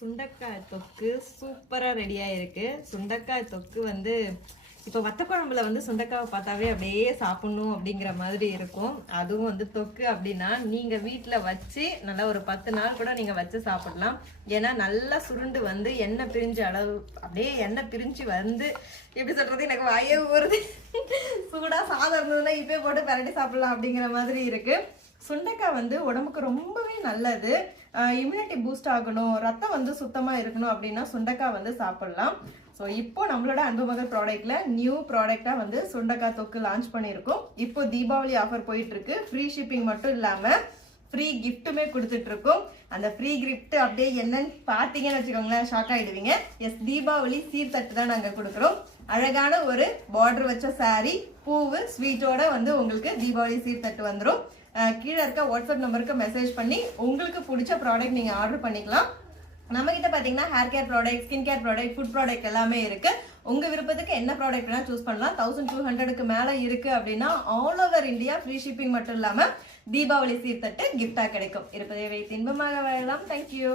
சுண்டைக்காய் தொக்கு சூப்பராக ரெடியாக இருக்குது. சுண்டைக்காய் தொக்கு வந்து இப்போ வத்த குழம்புல வந்து சுண்டைக்காவை பார்த்தாவே அப்படியே சாப்பிட்ணும் அப்படிங்கிற மாதிரி இருக்கும். அதுவும் வந்து தொக்கு அப்படின்னா நீங்கள் வீட்டில் வச்சு நல்லா ஒரு 10 நாள் கூட நீங்கள் வச்சு சாப்பிடலாம். ஏன்னா நல்லா சுருண்டு வந்து எண்ணெய் பிரிஞ்சு அளவு அப்படியே எண்ணெய் பிரிஞ்சு வந்து எப்படி சொல்கிறது, எனக்கு வாயே ஊறுது. சூடாக சாதம் இருந்ததுன்னா இப்போ போட்டு பரட்டி சாப்பிடலாம் அப்படிங்கிற மாதிரி இருக்குது. சுண்டைக்காய் வந்து உடம்புக்கு ரொம்பவே நல்லது. இம்யூனிட்டி பூஸ்ட் ஆகணும், ரத்தம் வந்து சுத்தமாக இருக்கணும் அப்படின்னா சுண்டைக்காய் வந்து சாப்பிடலாம். ஸோ இப்போ நம்மளோட அன்பு மகள் ப்ராடக்ட்ல நியூ ப்ராடக்டாக வந்து சுண்டைக்காய் தொக்கு லான்ச் பண்ணியிருக்கோம். இப்போ தீபாவளி ஆஃபர் போயிட்டு இருக்கு. ஃப்ரீ ஷிப்பிங் மட்டும் இல்லாமல் ஃப்ரீ கிஃப்ட்டுமே கொடுத்துட்டு இருக்கோம். அந்த ஃப்ரீ கிஃப்ட் அப்படியே என்னன்னு பார்த்தீங்கன்னு வச்சுக்கோங்களேன், ஷாக் ஆகிடுவீங்க. எஸ், தீபாவளி சீர்தட்டு தான் நாங்கள் கொடுக்குறோம். அழகான ஒரு பார்டர் வச்ச சாரீ, பூவு, ஸ்வீட்டோட வந்து உங்களுக்கு தீபாவளி சீர்தட்டு வந்துடும். கீழே இருக்க வாட்ஸ்அப் நம்பருக்கு மெசேஜ் பண்ணி உங்களுக்கு பிடிச்ச ப்ராடக்ட் நீங்கள் ஆர்டர் பண்ணிக்கலாம். நம்ம கிட்ட பார்த்தீங்கன்னா hair care product, skin care product, food product எல்லாமே இருக்கு. உங்க விருப்பத்துக்கு என்ன ப்ராடக்ட் வேணா சூஸ் பண்ணலாம். 1200க்கு மேலே இருக்கு அப்படின்னா all over India free shipping மட்டும் இல்லாமல் தீபாவளி சீர்தட்டு கிஃப்டா கிடைக்கும். இருப்பதை வைத்து இன்பமாக வாழலாம். தேங்க்யூ.